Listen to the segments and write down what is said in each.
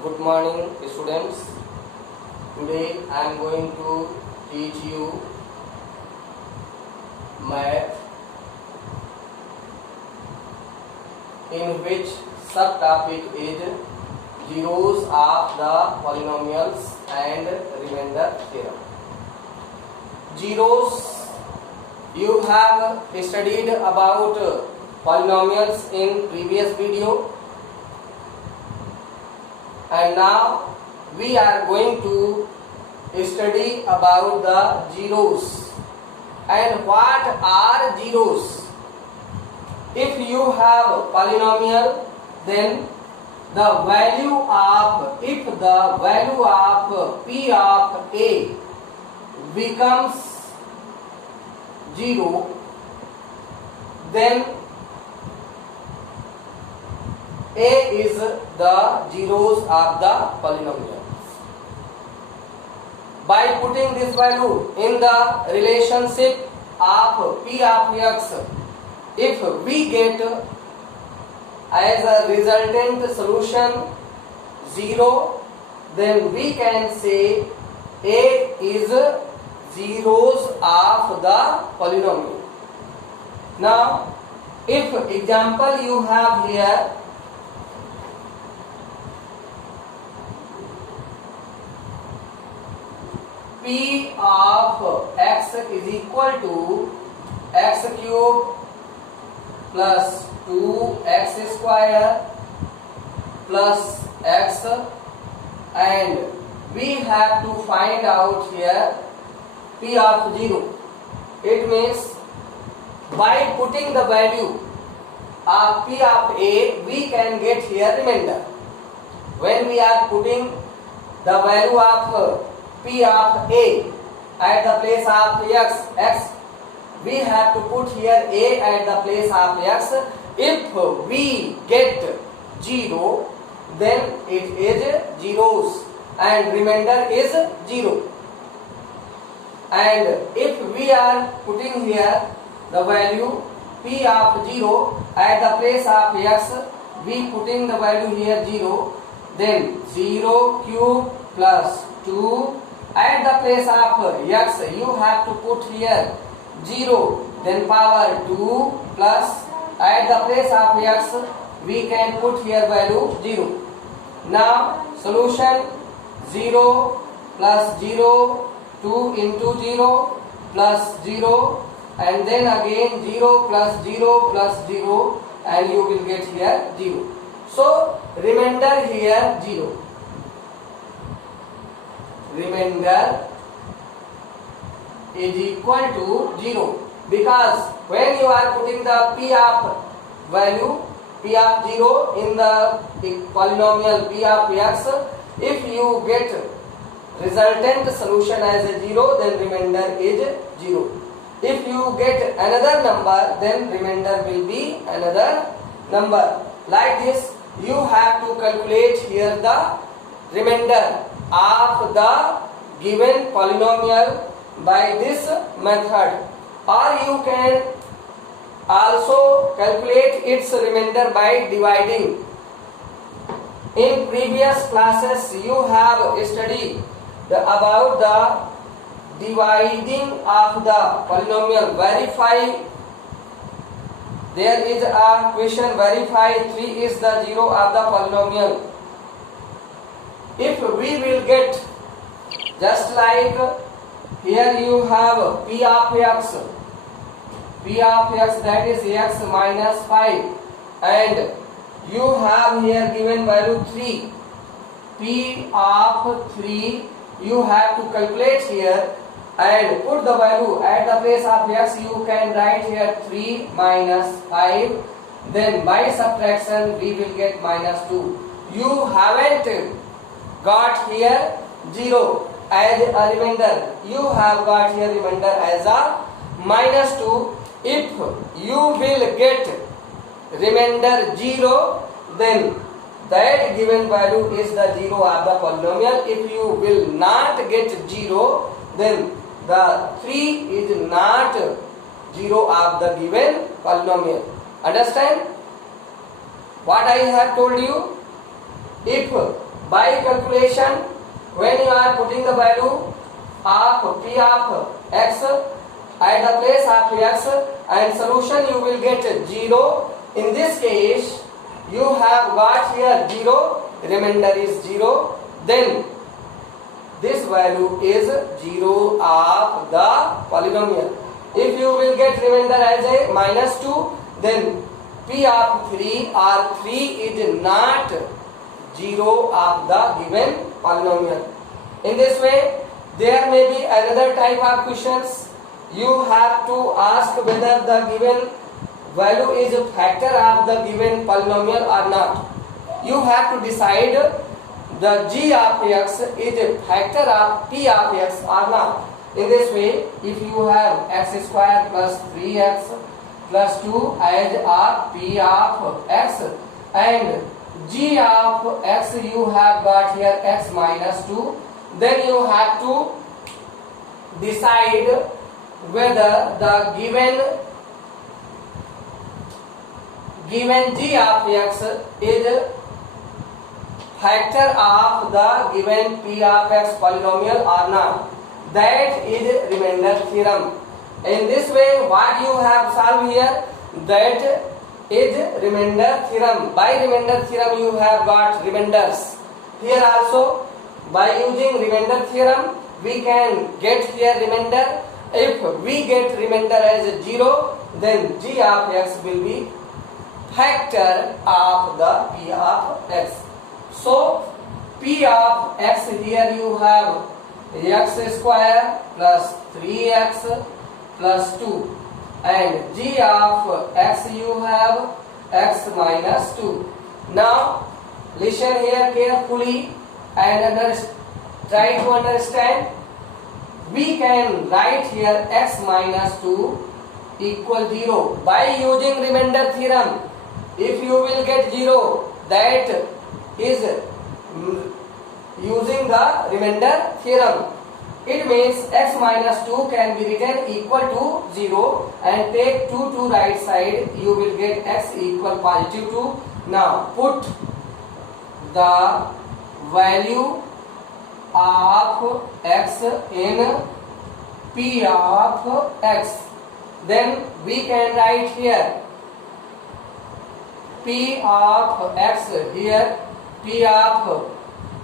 Good morning, students. Today I am going to teach you math, in which subtopic is zeros of the polynomials and remainder theorem. Zeros, you have studied about polynomials in previous video, and now we are going to study about the zeros. And what are zeros? If you have polynomial, then the value of, if the value of p of a becomes 0, then a is the zeros of the polynomial. By putting this value in the relationship of p of x, if we get as a resultant solution 0, then we can say a is zeros of the polynomial. Now, if example you have here, p of x is equal to x cube plus 2x square plus x, and we have to find out here p of 0. It means by putting the value of p of a, we can get here remainder. When we are putting the value of p of a at the place of x, we have to put here a at the place of x. If we get 0, then it is zeros and remainder is 0. And if we are putting here the value p of 0 at the place of x, we putting the value here 0, then 0 cube plus 2 at the place of x, you have to put here 0, then power 2 plus at the place of x, we can put here value 0. Now solution 0 plus 0, 2 into 0 plus 0, and then again 0 plus 0 plus 0, and you will get here 0. So remainder here 0. Remainder is equal to 0, because when you are putting the p of value, p of 0 in the polynomial p of x, if you get resultant solution as a 0, then remainder is 0. If you get another number, then remainder will be another number. Like this, you have to calculate here the remainder of the given polynomial by this method, or you can also calculate its remainder by dividing. In previous classes you have studied about the dividing of the polynomial. Verify, there is a question, verify 3 is the 0 of the polynomial. If we will get, just like here you have p of x, that is x minus 5, and you have here given value 3, p of 3, you have to calculate here and put the value at the place of x. You can write here 3 minus 5, then by subtraction we will get minus 2. You haven't got here 0 as a remainder, you have got here remainder as a minus 2. If you will get remainder 0, then that given value is the 0 of the polynomial. If you will not get 0, then the 3 is not 0 of the given polynomial. Understand what I have told you? If by calculation, when you are putting the value of p of x at the place of x and solution, you will get 0. In this case, you have got here 0, remainder is 0, then this value is 0 of the polynomial. If you will get remainder as a -2, then p of 3 or 3 is not 0 of the given polynomial. In this way, there may be another type of questions. You have to ask whether the given value is a factor of the given polynomial or not. You have to decide the g of x is a factor of p of x or not. In this way, if you have x square plus 3x plus 2 as a p of x and g of x you have got here x minus 2, then you have to decide whether the given g of x is factor of the given p of x polynomial or not. That is remainder theorem. In this way, what you have solved here, that is remainder theorem. By remainder theorem, you have got remainders. Here also, by using remainder theorem, we can get here remainder. If we get remainder as 0, then g of x will be factor of the p of x. So, p of x here you have x square plus 3x plus 2 and g of x you have x minus 2. Now, listen here carefully and try to understand. We can write here x minus 2 equal 0 by using remainder theorem. If you will get 0, that is using the remainder theorem. It means x minus 2 can be written equal to 0 and take 2 to right side, you will get x equal positive 2. Now put the value of x in p of x. Then we can write here p of x here p of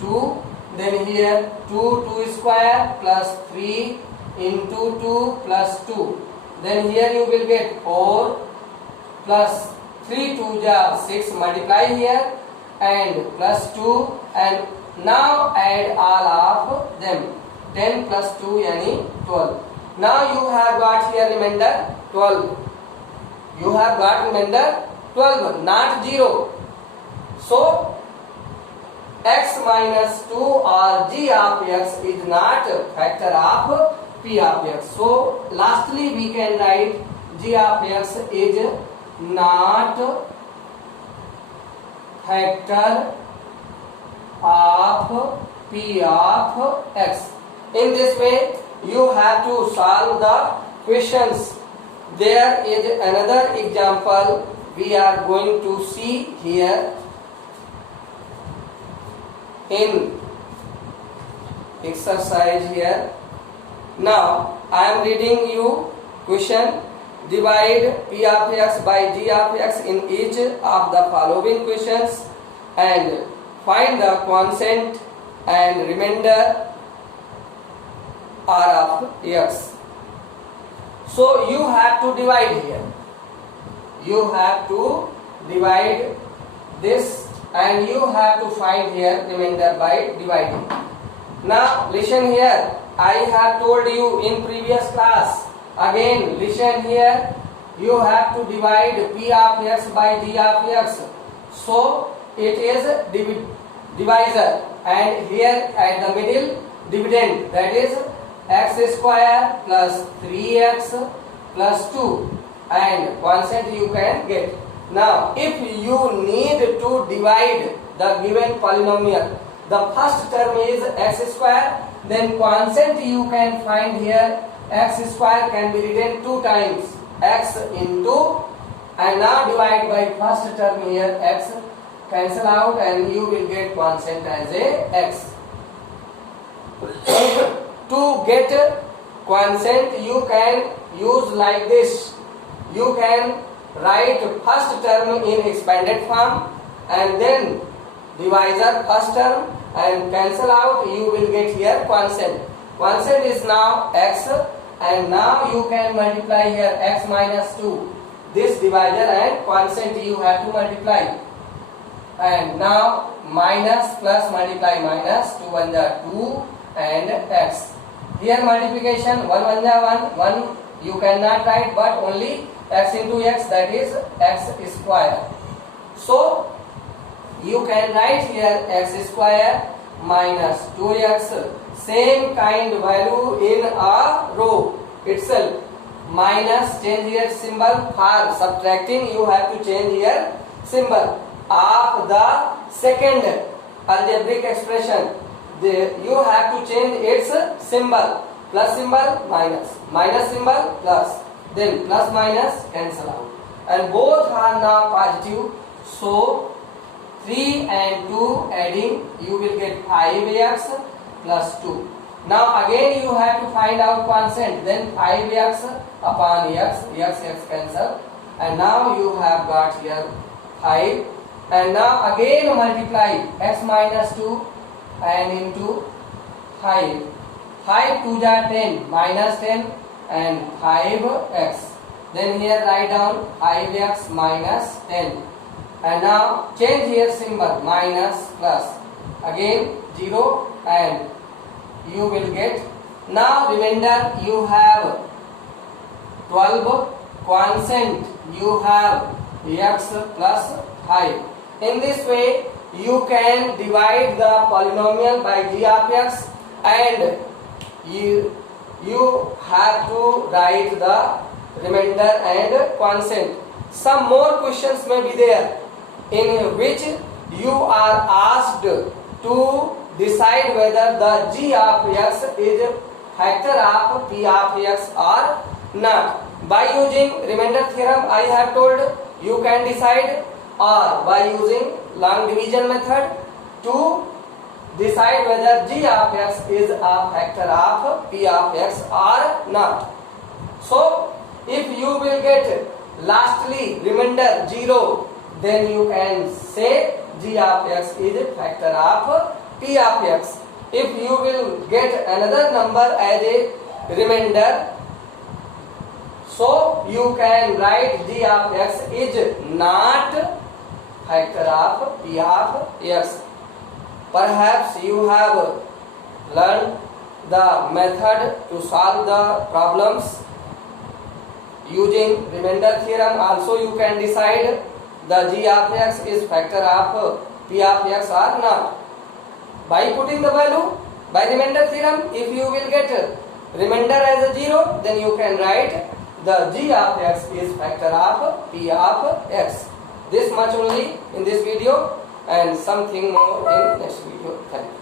2, then here 2 square plus 3 into 2 plus 2. Then here you will get 4 plus 3 2 6, multiply here and plus 2 and now add all of them. 10 plus 2 yani 12. Now you have got here remainder 12. You have got remainder 12, not 0. So x minus 2 or g of x is not factor of p of x. So lastly we can write g of x is not factor of p of x. In this way you have to solve the questions. There is another example we are going to see here in exercise here. Now I am reading you question. Divide p of x by g of x in each of the following questions and find the quotient and remainder r of x. So you have to divide here. You have to divide this and you have to find here remainder by dividing. Now listen here. I have told you in previous class. Again listen here. You have to divide p of x by g of x. So it is divisor and here at the middle dividend, that is x square plus 3x plus 2 and quotient you can get. Now if you need to divide the given polynomial, the first term is x square, then quotient you can find here x square can be written 2 times x into and now divide by first term here x cancel out and you will get quotient as a x. To get quotient you can use like this. You can write first term in expanded form and then divisor first term and cancel out, you will get here quotient. Quotient is now x, and now you can multiply here x minus 2. This divisor and quotient you have to multiply. And now minus plus multiply minus, 2 1 are 2 and x. Here multiplication 1 1 are 1, 1 you cannot write but only x into x, that is x square. So you can write here x square minus 2x, same kind value in a row itself. Minus, change here symbol. For subtracting you have to change here symbol of the second algebraic expression. You have to change its symbol. Plus symbol, minus, minus symbol, plus, then plus minus cancel out, and both are now positive. So 3 and 2 adding, you will get 5x plus 2. Now again you have to find out quotient, then 5x upon x, x cancel, and now you have got here 5, and now again multiply x minus 2 and into 5. 5 2 are 10, minus 10 and 5x. Then here write down 5x minus 10. And now change here symbol, minus plus, again 0, and you will get, now remainder you have 12, quotient you have x plus 5. In this way you can divide the polynomial by g of x, and you have to write the remainder and quotient. Some more questions may be there in which you are asked to decide whether the g of x is factor of p of x or not. By using remainder theorem I have told you can decide, or by using long division method to decide whether g of x is a factor of p of x or not. So if you will get lastly remainder 0, then you can say g of x is a factor of p of x. If you will get another number as a remainder, so you can write g of x is not factor of p of x. Perhaps you have learned the method to solve the problems using remainder theorem. Also you can decide the g of x is factor of p of x or not. By putting the value by remainder theorem, if you will get remainder as a 0, then you can write the g of x is factor of p of x. This much only in this video, and something more in next video. Thank you.